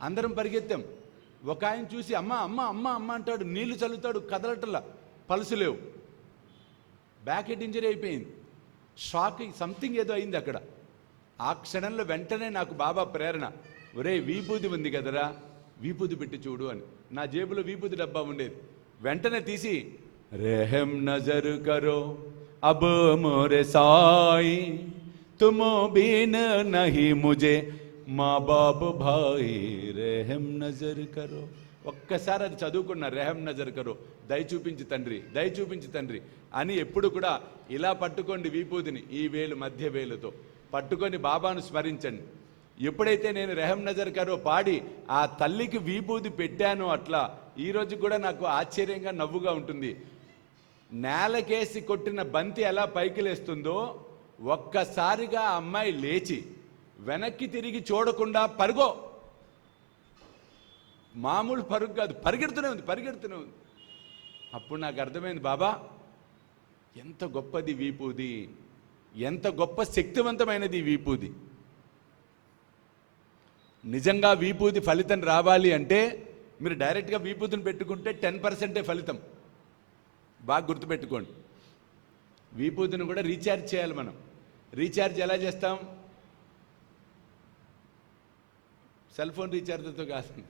అందరం పరిగెత్తాం. ఒక ఆయన చూసి అమ్మ అమ్మ అమ్మ అమ్మ అంటాడు, నీళ్లు చల్లుతాడు, కదలటల్లా, పలుసు లేవు, బ్యాక్ హెడ్ ఇంజరీ అయిపోయింది, షాక్, సంథింగ్ ఏదో అయింది అక్కడ. ఆ క్షణంలో వెంటనే నాకు బాబా ప్రేరణ, ఒరే వీపూది ఉంది కదరా, వీపూది పెట్టి చూడు అని. నా జేబులో వీపూది డబ్బా ఉండేది. వెంటనే తీసి రెహం నజర్ కరో అబ్ మోరే సాయి తుమో బిన్ నహీ ముజే మా బాబు భాయి రెహం నజర్ కరో. ఒక్కసారి అది చదువుకున్న, రెహం నజర్ కరో, దయ చూపించి తండ్రి, దయ చూపించి తండ్రి అని. ఎప్పుడు కూడా ఇలా పట్టుకోండి వీపూదిని, ఈ వేలు మధ్య వేలుతో పట్టుకొని బాబాను స్మరించండి. ఎప్పుడైతే నేను రెహం నజర్ కరో పాడి ఆ తల్లికి వీపూది పెట్టాను, అట్లా ఈరోజు కూడా నాకు ఆశ్చర్యంగా నవ్వుగా ఉంటుంది. నేలకేసి కొట్టిన బంతి ఎలా పైకి లేస్తుందో ఒక్కసారిగా ఆ అమ్మాయి లేచి వెనక్కి తిరిగి చూడకుండా పరుగో, మామూలు పరుగు కాదు, పరిగెడుతూనే ఉంది. అప్పుడు నాకు అర్థమైంది, బాబా ఎంత గొప్పది వీపూది, ఎంత గొప్ప శక్తివంతమైనది వీపూది. నిజంగా వీపూది ఫలితం రావాలి అంటే మీరు డైరెక్ట్గా వీపూదిని పెట్టుకుంటే 10% ఫలితం. బాగా గుర్తుపెట్టుకోండి. వీపూదిని కూడా రీఛార్జ్ చేయాలి మనం. రీఛార్జ్ ఎలా చేస్తాం? సెల్ ఫోన్ రీఛార్జ్తో కాదు.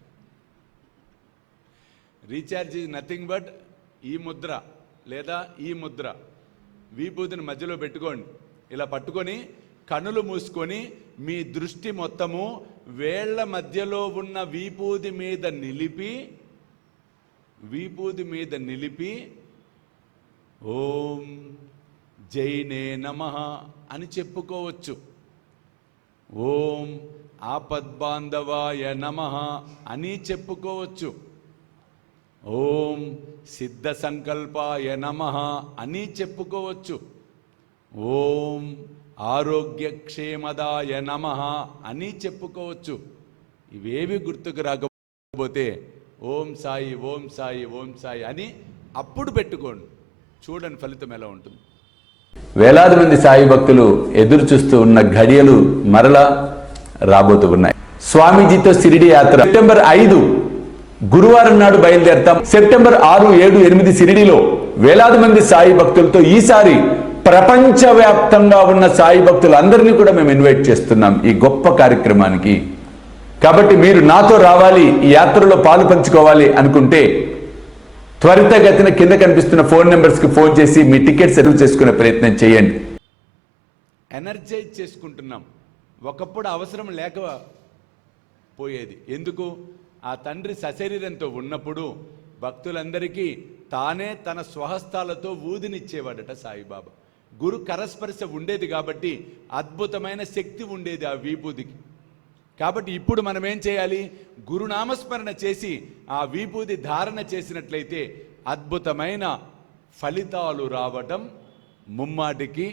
రీఛార్జ్ ఈజ్ నథింగ్ బట్ ఈ ముద్ర లేదా ఈ ముద్ర. వీపూదిని మధ్యలో పెట్టుకోండి, ఇలా పట్టుకొని కన్నులు మూసుకొని మీ దృష్టి మొత్తము వేళ్ల మధ్యలో ఉన్న వీపూది మీద నిలిపి ఓం జైనే నమః అని చెప్పుకోవచ్చు. ఓం ఆపద్బాంధవాయ నమః అని చెప్పుకోవచ్చు. ఓం సిద్ధ సంకల్పాయ నమః అని చెప్పుకోవచ్చు. ఓం ఆరోగ్యక్షేమదాయ నమః అని చెప్పుకోవచ్చు. ఇవేవి గుర్తుకు రాకపోతే ఓం సాయి ఓం సాయి ఓం సాయి అని అప్పుడు పెట్టుకోండి, చూడండి ఫలితం ఎలా ఉంటుంది. వేలాది మంది సాయి భక్తులు ఎదురు చూస్తూ ఉన్న ఘడియలు మరలా రాబోతూ ఉన్నాయి. స్వామీజీతో షిరిడి యాత్ర సెప్టెంబర్ 5 గురువారం నాడు బయలుదేరతాం. సెప్టెంబర్ 6, 7, 8 షిరిడిలో వేలాది మంది సాయి భక్తులతో ఈసారి ప్రపంచవ్యాప్తంగా ఉన్న సాయి భక్తులందరినీ కూడా మేము ఇన్వైట్ చేస్తున్నాం ఈ గొప్ప కార్యక్రమానికి. కాబట్టి మీరు నాతో రావాలి, ఈ యాత్రలో పాలు పంచుకోవాలి అనుకుంటే త్వరితగతిన కింద కనిపిస్తున్న ఫోన్ నెంబర్స్కి ఫోన్ చేసి మీ టికెట్స్ రిజర్వ్ చేసుకునే ప్రయత్నం చేయండి. ఎనర్జైజ్ చేసుకుంటున్నాం. ఒకప్పుడు అవసరం లేకపోయేది. ఎందుకు? ఆ తండ్రి సశరీరంతో ఉన్నప్పుడు భక్తులందరికీ తానే తన స్వహస్తాలతో ఊదినిచ్చేవాడట సాయిబాబా. గురు కరస్పర్శ ఉండేది కాబట్టి అద్భుతమైన శక్తి ఉండేది ఆ వీపూదికి. కాబట్టి ఇప్పుడు మనం ఏం చేయాలి? గురునామస్మరణ చేసి ఆ వీపూది ధారణ చేసినట్లయితే అద్భుతమైన ఫలితాలు రావటం ముమ్మాటికి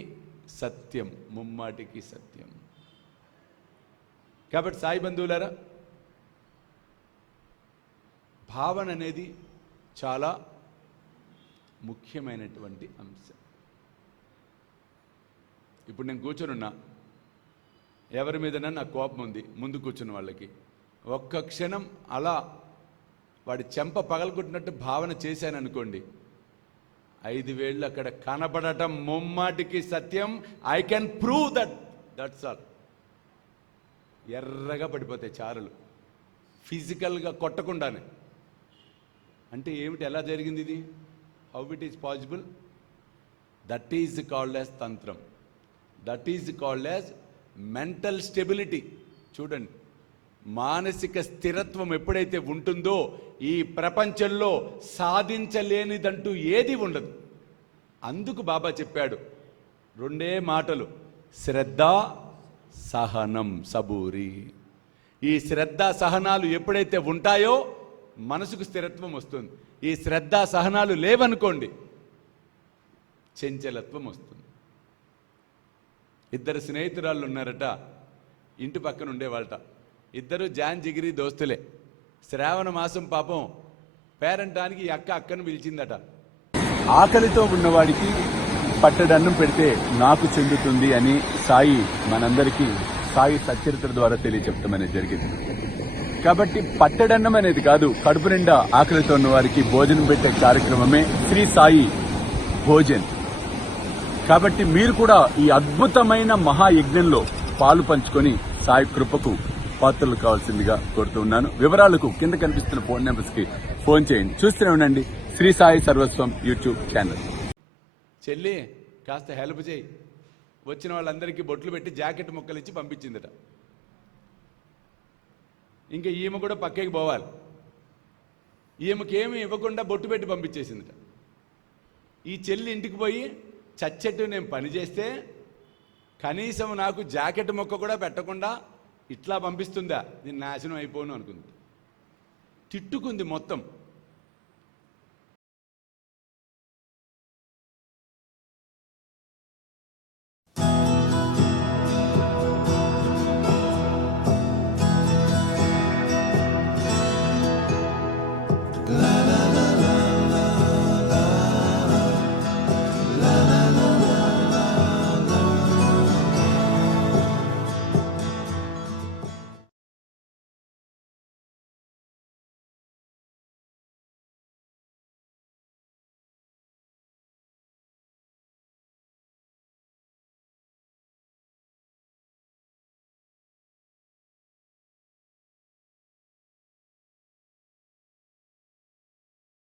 సత్యం, ముమ్మాటికి సత్యం. కాబట్టి సాయి బంధువులారా, భావన అనేది చాలా ముఖ్యమైనటువంటి అంశం. ఇప్పుడు నేను కూర్చొనున్నా, ఎవరి మీదన్నా నాకు కోపం ఉంది, ముందు కూర్చున్న వాళ్ళకి ఒక్క క్షణం అలా వాడి చెంప పగలగొట్టినట్టు భావన చేశాను అనుకోండి, 5 వేళ్ళు అక్కడ కనబడటం ముమ్మాటికి సత్యం. I can prove that's all. ఎర్రగా పడిపోతాయి చారులు, ఫిజికల్గా కొట్టకుండానే. అంటే ఏమిటి? ఎలా జరిగింది ఇది? How it is possible? That is called as తంత్రం. That is called as mental stability. చూడండి, మానసిక స్థిరత్వం ఎప్పుడైతే ఉంటుందో ఈ ప్రపంచంలో సాధించలేనిదంటూ ఏది ఉండదు. అందుకు బాబా చెప్పాడు 2 మాటలు, శ్రద్ధ, సహనం, సబూరి. ఈ శ్రద్ధ సహనాలు ఎప్పుడైతే ఉంటాయో మనసుకు స్థిరత్వం వస్తుంది. ఈ శ్రద్ధ సహనాలు లేవనుకోండి, చంచలత్వం వస్తుంది. 2 స్నేహితురాళ్ళు ఉన్నారట, ఇంటి పక్కన ఉండేవాళ్ళట. 2 జాన్ జిగిరి దోస్తులే. శ్రావణ మాసం పాపం పేరంటానికి ఈ అక్కను పిలిచిందట. ఆకలితో ఉన్నవాడికి పట్టడన్నం పెడితే నాకు చెందుతుంది అని సాయి మనందరికీ సాయి సచ్చరిత్ర ద్వారా తెలియచెప్తామనేది జరిగింది. కాబట్టి పట్టడన్నం అనేది కాదు, కడుపు నిండా ఆకలితో ఉన్న వారికి భోజనం పెట్టే కార్యక్రమమే శ్రీ సాయి భోజన్. కాబట్టి మీరు కూడా ఈ అద్భుతమైన మహాయజ్ఞంలో పాలు పంచుకొని సాయి కృపకు పాత్రలు కావాల్సిందిగా కోరుతున్నాను. వివరాలకు కింద కనిపిస్తున్న ఫోన్ నెంబర్స్ కి ఫోన్ చేయండి. చూస్తూనే ఉండండి శ్రీ సాయి సర్వస్వం యూట్యూబ్ ఛానల్. చెల్లి కాస్త హెల్ప్ చేయి. వచ్చిన వాళ్ళందరికీ బొట్లు పెట్టి జాకెట్ ముక్కలు ఇచ్చి పంపించిందట. ఇంకా ఈమె కూడా పక్కకి పోవాలి. ఈమెకేమి ఇవ్వకుండా బొట్టు పెట్టి పంపించేసిందట. ఈ చెల్లి ఇంటికి పోయి చచ్చెట్టు నేను పని చేస్తే కనీసం నాకు జాకెట్ మొక్క కూడా పెట్టకుండా ఇట్లా పంపిస్తుందా, నేను నాశనం అయిపోను అనుకుంది. తిట్టుకుంది మొత్తం.